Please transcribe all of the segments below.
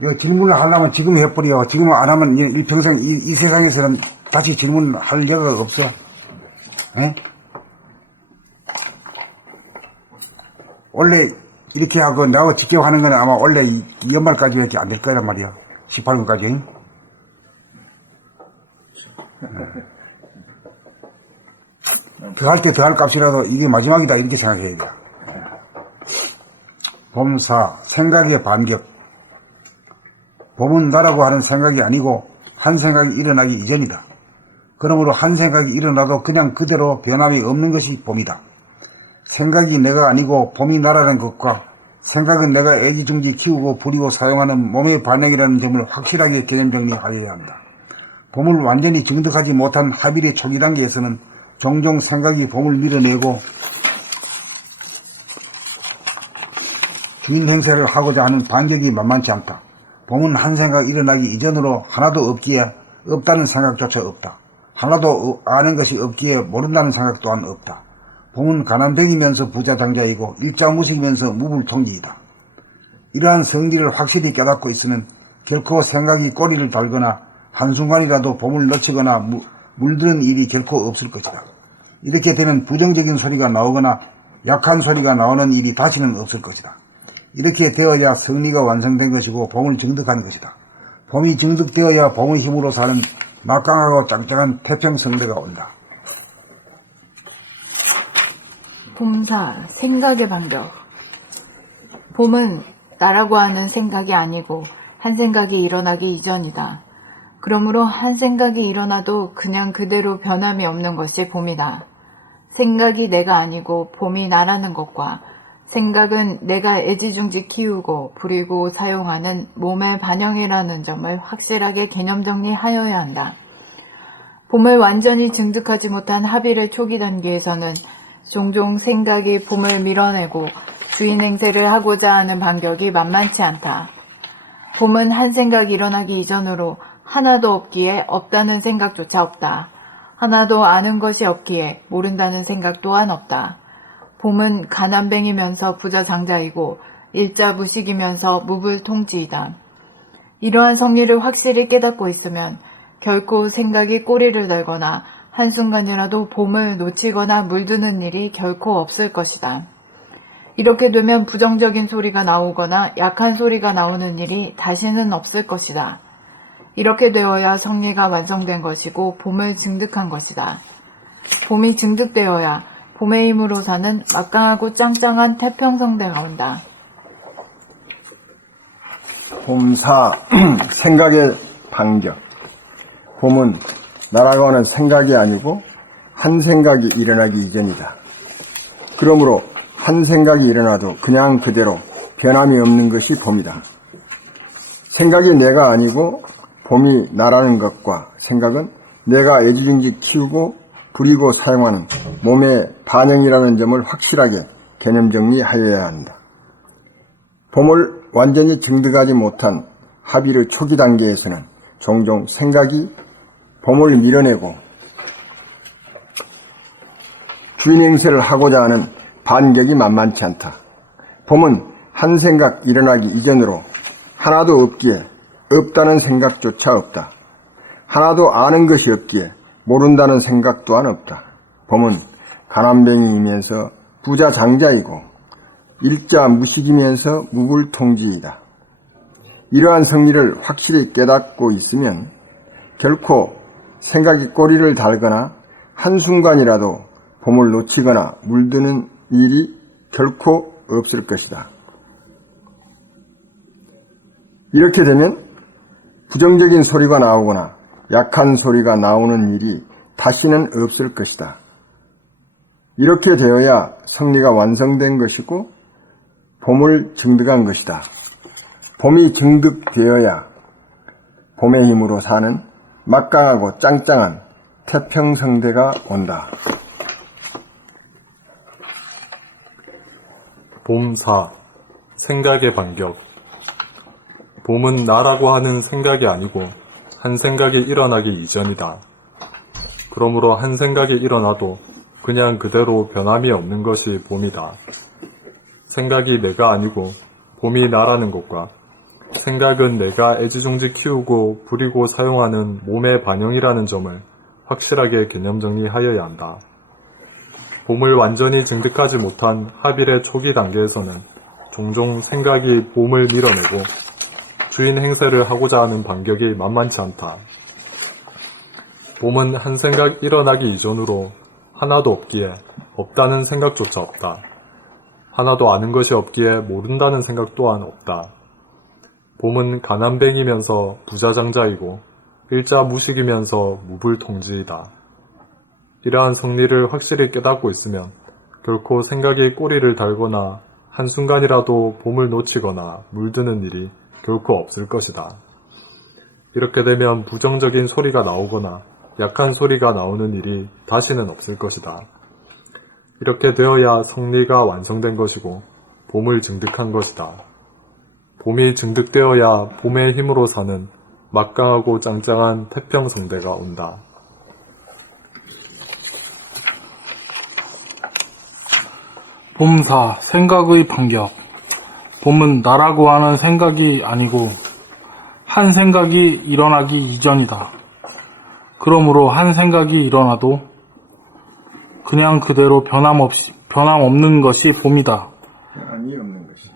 이 질문을 하려면 지금 해버려. 지금 안 하면 일평생 이 세상에서는 다시 질문할 여가 없어. 에? 원래 이렇게 하고 나하고 직접 하는 거는 아마 원래 이 연말까지밖에 안 될 거란 말이야. 18분까지. 더 할 때 더 할 값이라도 이게 마지막이다 이렇게 생각해야 돼. 봄사 생각의 반격. 봄은 나라고 하는 생각이 아니고 한 생각이 일어나기 이전이다. 그러므로 한 생각이 일어나도 그냥 그대로 변함이 없는 것이 봄이다. 생각이 내가 아니고 봄이 나라는 것과 생각은 내가 애지중지 키우고 부리고 사용하는 몸의 반응이라는 점을 확실하게 개념 정리하여야 한다. 봄을 완전히 정득하지 못한 합일의 초기 단계에서는 종종 생각이 봄을 밀어내고 주인 행세를 하고자 하는 반격이 만만치 않다. 봄은 한 생각 일어나기 이전으로 하나도 없기에 없다는 생각조차 없다. 하나도 아는 것이 없기에 모른다는 생각 또한 없다. 봄은 가난뱅이면서 부자장자이고 일자무식이면서 무불통지이다. 이러한 성질을 확실히 깨닫고 있으면 결코 생각이 꼬리를 달거나 한순간이라도 봄을 놓치거나 물드는 일이 결코 없을 것이다. 이렇게 되면 부정적인 소리가 나오거나 약한 소리가 나오는 일이 다시는 없을 것이다. 이렇게 되어야 성리가 완성된 것이고 봄을 정득한 것이다. 봄이 정득되어야 봄의 힘으로 사는 막강하고 짱짱한 태평성대가 온다. 봄사 생각의 반격. 봄은 나라고 하는 생각이 아니고 한 생각이 일어나기 이전이다. 그러므로 한 생각이 일어나도 그냥 그대로 변함이 없는 것이 봄이다. 생각이 내가 아니고 봄이 나라는 것과 생각은 내가 애지중지 키우고 부리고 사용하는 몸의 반영이라는 점을 확실하게 개념 정리하여야 한다. 봄을 완전히 증득하지 못한 합일의 초기 단계에서는 종종 생각이 봄을 밀어내고 주인 행세를 하고자 하는 반격이 만만치 않다. 봄은 한 생각이 일어나기 이전으로 하나도 없기에 없다는 생각조차 없다. 하나도 아는 것이 없기에 모른다는 생각 또한 없다. 봄은 가난뱅이면서 부자장자이고 일자무식이면서 무불통지이다. 이러한 성리를 확실히 깨닫고 있으면 결코 생각이 꼬리를 달거나 한순간이라도 봄을 놓치거나 물드는 일이 결코 없을 것이다. 이렇게 되면 부정적인 소리가 나오거나 약한 소리가 나오는 일이 다시는 없을 것이다. 이렇게 되어야 성리가 완성된 것이고 봄을 증득한 것이다. 봄이 증득되어야 봄의 힘으로 사는 막강하고 짱짱한 태평성대가 온다. 봄사 생각의 반격. 봄은 나라고 하는 생각이 아니고 한 생각이 일어나기 이전이다. 그러므로 한 생각이 일어나도 그냥 그대로 변함이 없는 것이 봄이다. 생각이 내가 아니고 봄이 나라는 것과 생각은 내가 애지중지 키우고 부리고 사용하는 몸의 반응이라는 점을 확실하게 개념 정리하여야 한다. 봄을 완전히 증득하지 못한 합의의 초기 단계에서는 종종 생각이 봄을 밀어내고 주인 행세를 하고자 하는 반격이 만만치 않다. 봄은 한 생각 일어나기 이전으로 하나도 없기에 없다는 생각조차 없다. 하나도 아는 것이 없기에 모른다는 생각 또한 없다. 봄은 가난뱅이이면서 부자장자이고 일자무식이면서 무불통지이다. 이러한 성리를 확실히 깨닫고 있으면 결코 생각이 꼬리를 달거나 한순간이라도 봄을 놓치거나 물드는 일이 결코 없을 것이다. 이렇게 되면 부정적인 소리가 나오거나 약한 소리가 나오는 일이 다시는 없을 것이다. 이렇게 되어야 성리가 완성된 것이고 봄을 증득한 것이다. 봄이 증득되어야 봄의 힘으로 사는 막강하고 짱짱한 태평성대가 온다. 봄사 생각의 반격. 봄은 나라고 하는 생각이 아니고 한 생각이 일어나기 이전이다. 그러므로 한 생각이 일어나도 그냥 그대로 변함이 없는 것이 봄이다. 생각이 내가 아니고 봄이 나라는 것과 생각은 내가 애지중지 키우고 부리고 사용하는 몸의 반영이라는 점을 확실하게 개념 정리하여야 한다. 봄을 완전히 증득하지 못한 합일의 초기 단계에서는 종종 생각이 봄을 밀어내고 주인 행세를 하고자 하는 반격이 만만치 않다. 봄은 한 생각 일어나기 이전으로 하나도 없기에 없다는 생각조차 없다. 하나도 아는 것이 없기에 모른다는 생각 또한 없다. 봄은 가난뱅이면서 부자장자이고 일자무식이면서 무불통지이다. 이러한 성리를 확실히 깨닫고 있으면 결코 생각이 꼬리를 달거나 한순간이라도 봄을 놓치거나 물드는 일이 결코 없을 것이다. 이렇게 되면 부정적인 소리가 나오거나 약한 소리가 나오는 일이 다시는 없을 것이다. 이렇게 되어야 성리가 완성된 것이고 봄을 증득한 것이다. 봄이 증득되어야 봄의 힘으로 사는 막강하고 짱짱한 태평성대가 온다. 봄사, 생각의 반격. 봄은 나라고 하는 생각이 아니고 한 생각이 일어나기 이전이다. 그러므로 한 생각이 일어나도 그냥 그대로 변함없는 것이 봄이다. 변함이 없는 것이.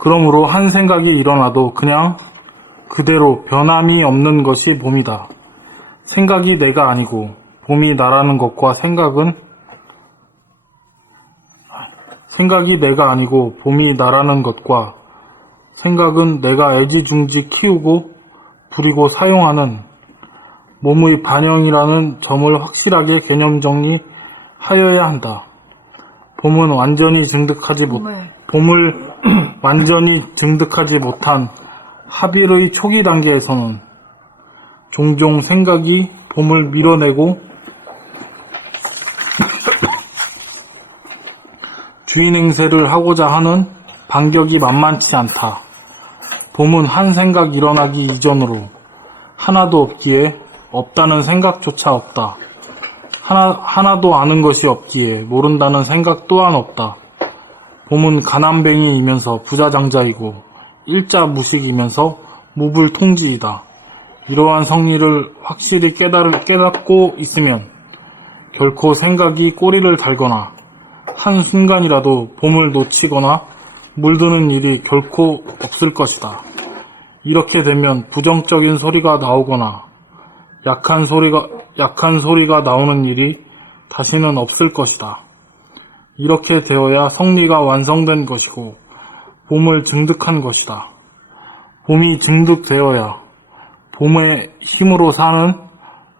그러므로 한 생각이 일어나도 그냥 그대로 변함이 없는 것이 봄이다. 생각이 내가 아니고 봄이 나라는 것과 생각이 내가 아니고 봄이 나라는 것과 생각은 내가 애지중지 키우고 부리고 사용하는 몸의 반영이라는 점을 확실하게 개념 정리하여야 한다. 봄을 완전히 증득하지 못한 합일의 초기 단계에서는 종종 생각이 봄을 밀어내고 주인 행세를 하고자 하는 반격이 만만치 않다. 봄은 한 생각 일어나기 이전으로 하나도 없기에 없다는 생각조차 없다. 하나도 아는 것이 없기에 모른다는 생각 또한 없다. 봄은 가난뱅이이면서 부자장자이고 일자무식이면서 무불통지이다. 이러한 성리를 확실히 깨닫고 있으면 결코 생각이 꼬리를 달거나 한순간이라도 봄을 놓치거나 물드는 일이 결코 없을 것이다. 이렇게 되면 부정적인 소리가 나오거나 약한 소리가 나오는 일이 다시는 없을 것이다. 이렇게 되어야 성리가 완성된 것이고 봄을 증득한 것이다. 봄이 증득되어야 봄의 힘으로 사는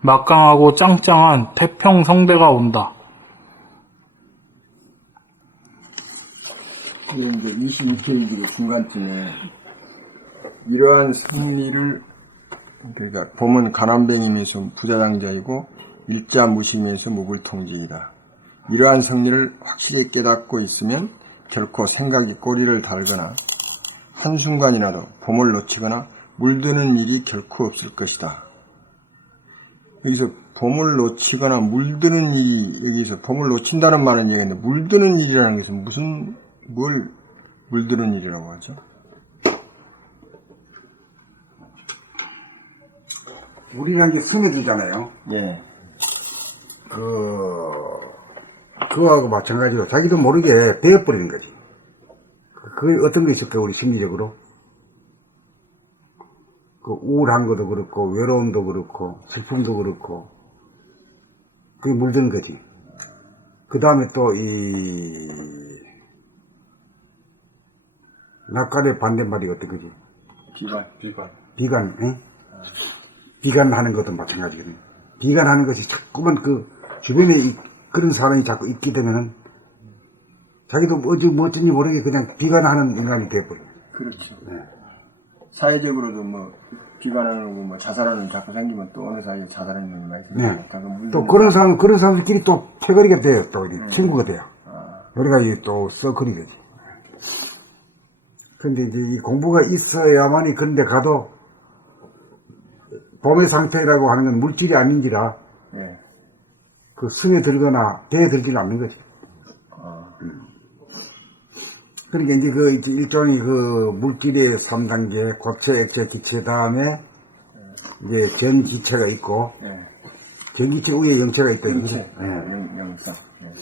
막강하고 짱짱한 태평성대가 온다. 이런 이제 22페이지 중간쯤에 이러한 승리를 그러니까 봄은 가난뱅이면서 부자장자이고 일자무식이면서 무불통지이다. 이러한 승리를 확실히 깨닫고 있으면 결코 생각이 꼬리를 달거나 한순간이라도 봄을 놓치거나 물드는 일이 결코 없을 것이다. 여기서 봄을 놓치거나 물드는 일이 여기서 봄을 놓친다는 말은 얘기했는데 물드는 일이라는 것은 뭘 물드는 일이라고 하죠? 우리랑 게 스며들잖아요. 예. 그거하고 마찬가지로 자기도 모르게 배워버리는 거지. 그게 어떤 게 있을까, 우리 심리적으로? 그 우울한 것도 그렇고, 외로움도 그렇고, 슬픔도 그렇고, 그게 물드는 거지. 그 다음에 또 낙관의 반대말이 어떤 거지? 비관, 응? 비관하는 것도 마찬가지거든요. 비관하는 것이 자꾸만 주변에 그런 사람이 자꾸 있게 되면은 자기도 어쩐지 모르게 그냥 비관하는 인간이 되어버려요. 그렇죠. 네. 사회적으로도 비관하는 자살하는 자꾸 생기면 또 어느 사이에 자살하는 놈이 많이 생기니까. 네. 또 그런 사람들끼리 또 패거리가 돼요. 또 친구가 돼요. 우리가 또 서클이 되지. 근데 이제 이 공부가 있어야만이 그런데 가도 봄의 상태라고 하는 건 물질이 아닌지라 네. 스며들거나 배에 들지는 않는 거지. 그러니까 이제 그 일종의 그 물질의 3단계, 고체, 액체, 기체 다음에 이제 전기체가 있고, 예. 전기체 위에 영체가 있다. 영체. 예. 영상. 예.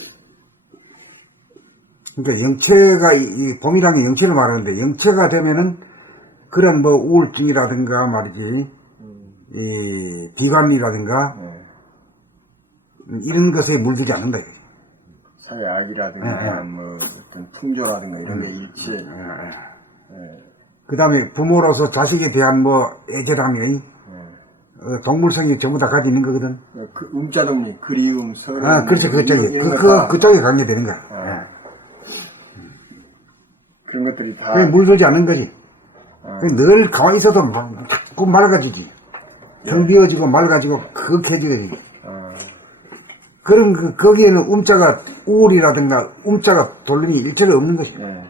그러니까 영체가, 이 봄이라는 게 영체를 말하는데, 영체가 되면은 그런 뭐 우울증이라든가 말이지, 이 비관이라든가, 이런 것에 물들지 않는다. 이거지. 사회악이라든가, 뭐, 어떤 풍조라든가 이런 게 일체. 그 다음에 부모로서 자식에 대한 뭐 애절함이, 동물성이 전부 다 가지고 있는 거거든. 그 음자동리, 그리움, 서름. 아, 그렇지, 그쪽에. 이런 거 다, 그쪽에 관계되는 거야. 그런 것들이 다. 그게 물들지 않는 거지. 늘 가만히 있어도 자꾸 맑아지지. 텅 비어지고 맑아지고 그윽해지지. 그럼 거기에는 um자가 우울이라든가 um자가 돌림이 일체로 없는 것이야. 예.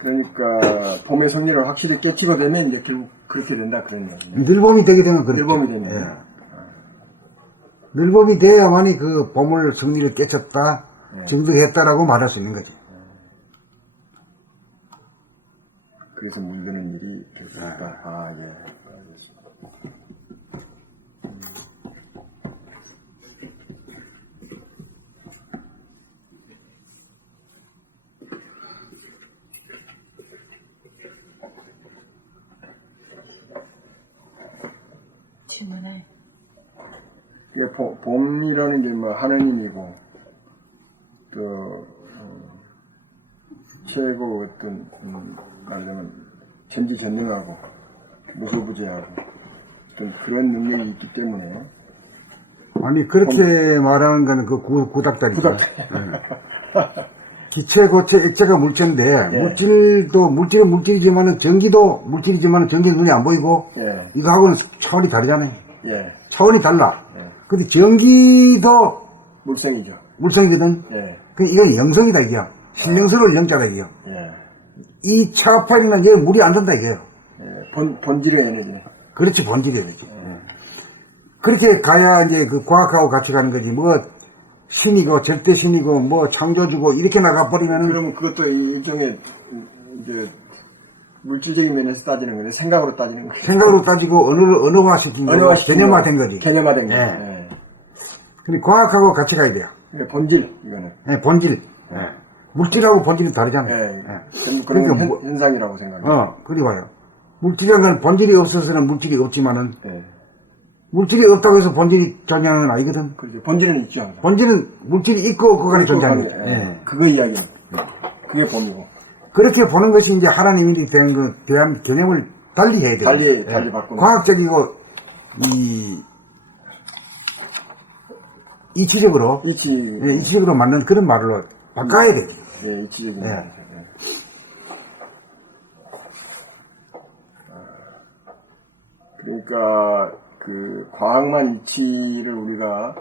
그러니까 봄의 성리를 확실히 깨치고 되면 이제 결국 그렇게 된다 그런 얘기. 늘봄이 되게 되면 그렇죠. 늘봄이 되면. 예. 늘봄이 돼야만이 그 봄을 성리를 깨쳤다, 정득했다라고 말할 수 있는 거지. 그래서 물드는 일이 됐으니까. 아, 예. 알겠습니다. 질문해. 이게 봄이라는 게 뭐 하느님이고 또 최고 어떤 말하자면 전지전능하고 무소부재하고 어떤 그런 능력이 있기 때문에 아니, 그렇게 말하는 거는 그 구닥다리죠. 기체, 고체, 액체가 물체인데, 물질은 물질이지만은 전기도 물질이지만은 전기는 눈에 안 보이고, 예. 이거하고는 차원이 다르잖아요. 예. 차원이 달라. 예. 근데 전기도 물성이죠. 물성이거든. 예. 그 이건 영성이다, 이게요. 신령스러울 영자다, 이게요. 예. 이 차파에는 여기 물이 안 든다, 이게요. 예. 본질의 에너지. 그렇지, 본질이야, 이렇게. 그렇게 가야 이제 그 과학하고 같이 가는 거지. 뭐, 신이고, 절대 신이고, 뭐, 창조주고, 이렇게 나가버리면은. 그러면 그것도 일종의 이제 물질적인 면에서 따지는 건데 생각으로 따지는 거예요. 생각으로 따지고, 언어화시킨 거고, 개념화된 거지. 개념화된 거. 예. 예. 근데 과학하고 같이 가야 돼요. 그러니까 본질, 이거는. 예, 본질. 물질하고 본질은 다르잖아요. 예. 예. 그런 그러니까 거 현상이라고 생각해요. 그리 와요. 물질이라는 건 본질이 없어서는 물질이 없지만은, 예. 물질이 없다고 해서 본질이 존재하는 건 아니거든. 그렇죠. 본질은 있죠, 항상. 본질은 물질이 있고 그 간에 존재하는 거지. 예. 그거 이야기는. 그게 봄이고. 그렇게 보는 것이 이제 하나님이 대한 개념을 달리 해야 돼요. 달리 바꾸는. 과학적이고, 이치적으로, 이치적으로 맞는 그런 말로 바꿔야 되지. 예, 이치적인. 예. 예. 그러니까 그 과학만 이치를 우리가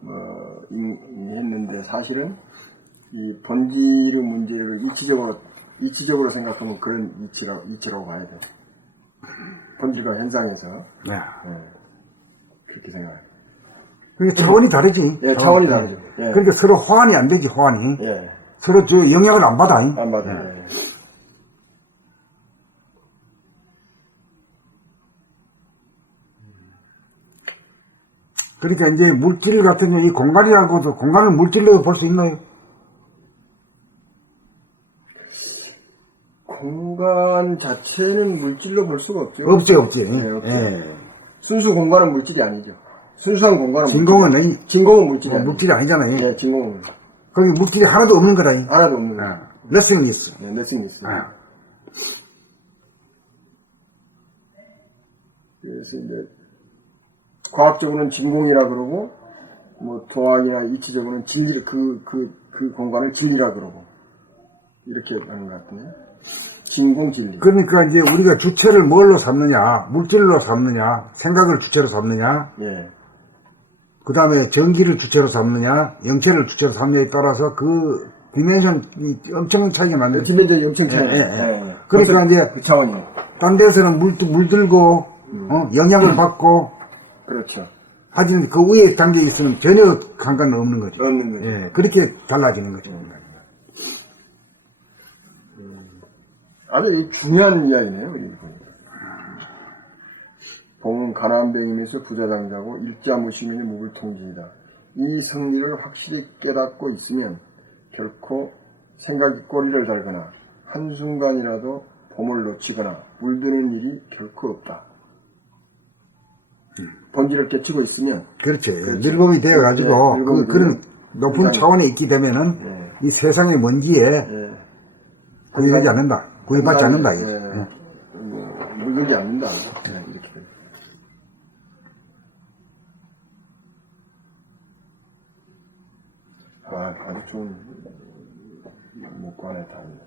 했는데 사실은 이 본질의 문제를 이치적으로 생각하면 그런 이치라고 봐야 돼. 본질과 현상에서 예. 그렇게 생각해요. 그러니까 차원이 다르지. 예, 차원이 다르죠. 예. 그러니까 서로 호환이 안 되지, 호환이. 예, 서로 저 영향을 안 받아. 안 맞아요. 예. 예. 그러니까 이제 물질 같은 경우 이 공간이라고도 공간을 물질로 볼 수 있나요? 공간 자체는 물질로 볼 수가 없죠. 없지. 없죠. 예. 순수 공간은 물질이 아니죠. 순수한 공간은 진공은 물질이 아니죠. 물질이 아니잖아요. 예, 진공은 거기 물질이 하나도 없는 거라. 하나도 없는 거예요. 레슨리스. 네, 레슨리스. 그래서 이제 과학적으로는 진공이라 그러고 뭐 도학이나 이치적으로는 진리 그 공간을 진리라 그러고 이렇게 하는 것 같은데 진공 진리. 그러니까 이제 우리가 주체를 뭘로 삼느냐, 물질로 삼느냐, 생각을 주체로 삼느냐, 예. 그 다음에 전기를 주체로 삼느냐, 영체를 주체로 삼느냐에 따라서 그 디멘션이 엄청 차이가 나는. 디멘션이 엄청 차이. 그러니까 이제 그 차원이에요. 딴 데서는 물들고 영향을 받고. 그렇죠. 하지만 그 위에 단계에 있으면 전혀 상관은 없는 거죠. 없는 거죠. 예, 그렇게 달라지는 거죠. 아주 중요한 이야기네요. 우리 보니까. 봄은 가난한 병임에서 부자당자고 일자무시민의 무불통지이다. 이 성리를 확실히 깨닫고 있으면 결코 생각이 꼬리를 달거나 한순간이라도 봄을 놓치거나 물드는 일이 결코 없다. 본질을 깨치고 있으면 그렇지. 늙음이 되어가지고, 네, 늙음이 그런 높은 세상에- 차원에 있게 되면은, 예. 이 세상의 먼지에 예. 구애하지 않는다. 구애받지 않는다. 이거죠. 예. 물들지 않는다. 예, 이렇게. 아주 좋은 목관의 답입니다.